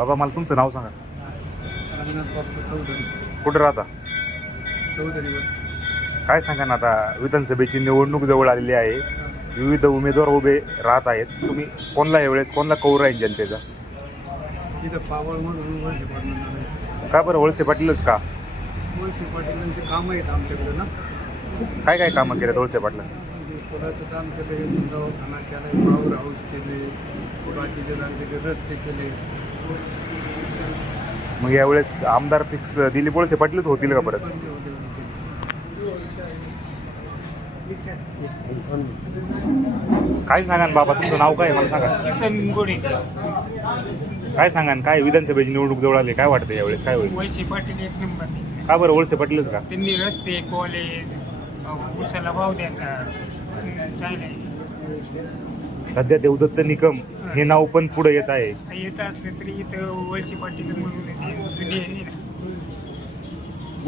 बाबा मला तुमचं नाव सांगा. रंगनाथ बाप्पू चौधरी. कुठं राहता? चौधरी वस्ती. काय सांगा ना आता विधानसभेची निवडणूक जवळ आलेली आहे. विविध उमेदवार उभे राहत आहेत. तुम्ही कोणला यावेळेस कोणला कौर राहील जनतेचा? वळसे पाटील का बरं वळसे पाटीलच का? वळसे पाटीलांचे कामं आहेत आमच्याकडे ना. काय काय कामं केलं वळसे पाटलं? म्हणजे पुलाचं काम केलं दवाखाना केलं पॉवर हाऊस केले बाकीचे रस्ते केले. मग यावेळेस आमदार फिक्स दिलीप वळसे पाटीलच होतील का परत? काय सांगा बाबा तुमचं नाव काय मला सांगा. किसन गोडे. काय सांगा काय विधानसभेची निवडणूक जवळ आली काय वाटतं यावेळेस? काय होईल? वैशी पाटील एक नंबर का बरं वळसे पाटीलच का? त्यांनी रस्ते कॉलेज उसाला भाव नाही सध्या देवदत्त निकम हे नाव पण पुढे येत आहे. येत असलं तरी इथं वळशी पाटील म्हणून ते जुनी आहे ना.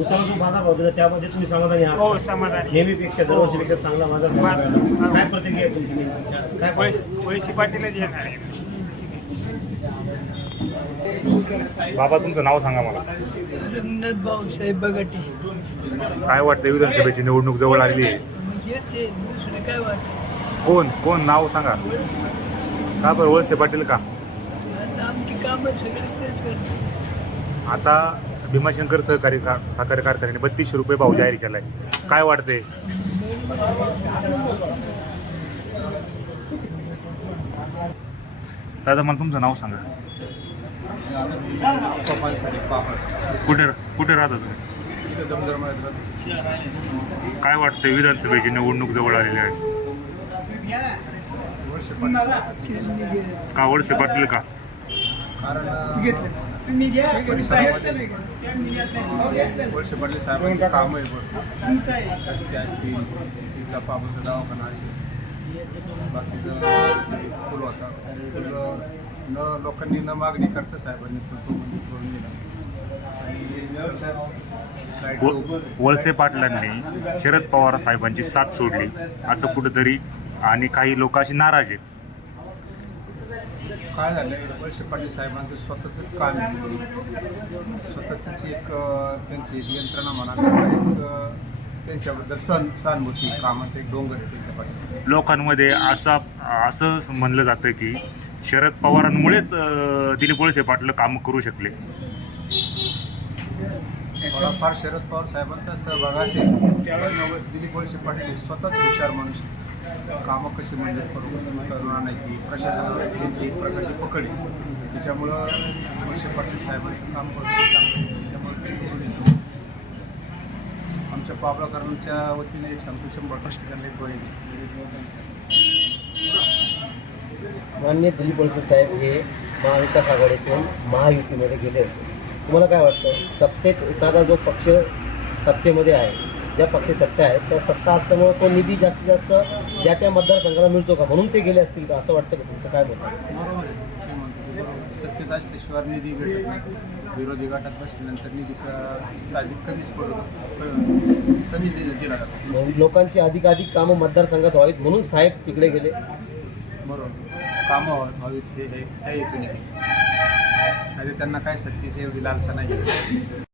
उसाला जो बाजार भाव दिला त्यामध्ये तुम्ही समाधानी हो आहात समाधान. नेहमीपेक्षा दरवर्षीपेक्षा चांगला बाजार भाव बाजार- मिळाला. काय प्रतिक्रिया आहे तुमची काय वळशी वळशी पाटीलच येणार आहे. बाबा तुमचं नाव सांगा मला. रंगनाथ भाऊसाहेब बगाटे. काय वाटतं विधानसभेची निवडणूक जवळ आलेली आहे? हेच आहे दुसरं काय वाटतं कोण? कोण? नाव सांगा. का बरं वळसे पाटील का? आता भीमाशंकर सहकारी का साखर कारखान्याने बत्तीसशे रुपये भाव जाहीर केलाय. काय वाटते दादा मला तुमचं नाव सांगा. कुठे कुठे राहता तुम्ही? काय वाटतंय? विधानसभेची निवडणूक जवळ आलेली आहे. का वळसे पाटील का? कारण वर्ष पाटील साहेबांची कामं आहे बरं रस्ते असतील तिथला पापाचा दवाखाना असेल बाकीचं पूल होता पूल न लोकांनी न मागणी करता साहेबांनी तो तो म्हणजे करून दिला वळसे पाटलांनी शरद पवार साहेबांची साथ सोडली. असं कुठंतरी आणि काही लोक अशी नाराज आहेत. काय झालं वर्ष पाटील साहेबांचं स्वतःचंच काम आहे. स्वतःचंच एक त्यांची एक यंत्रणा म्हणा किंवा एक अं, त्यांच्याबद्दल सण सहानुभूती कामाचं एक डोंगर आहे त्यांच्या पाठी लोकांमध्ये असा असं म्हणलं जातं की शरद पवारांमुळेच अं, दिलीप वळसे पाटील काम करू शकले. थोडाफार शरद पवार साहेबांचा सहभाग असेल त्यावर नव दिलीप वळसे पाटील हे स्वतःच हुशार माणूस आहे. कामं कशी म्हणजे मंजूर करून करून आणायची प्रशासनावर त्यांची एक प्रकारची पकडी. त्याच्यामुळं वर्ष पाटील साहेबांचं काम करून आमच्या पावलाकरांच्या वतीने एक सांगतो शंभर टक्के त्यांना एक मान्य दिलीप वळसे साहेब हे महाविकास आघाडीतून महायुतीमध्ये गेले होते. तुम्हाला काय वाटतं? सत्तेत एखादा जो पक्ष सत्तेमध्ये आहे ज्या पक्षी सत्ता आहे त्या सत्ता असल्यामुळे तो निधी जास्तीत जास्त ज्या त्या मतदारसंघाला मिळतो का? म्हणून ते गेले असतील का? असं वाटतं का तुमचं? काय मत आहे बरोबर आहे. ते म्हणतो ते बरोबर आहे. सत्तेत असल्याशिवाय निधी भेटत नाही. विरोधी गटात बसल्यानंतर निधी पडतो कमी दि- दिला जातो. लोकांची अधिकाधिक कामं मतदारसंघात व्हावीत म्हणून साहेब तिकडे गेले. बरोबर. कामं व्हावीत व्हावीत हे हेतूने नाही त्यांना काय सत्तेची एवढी लालसा नाही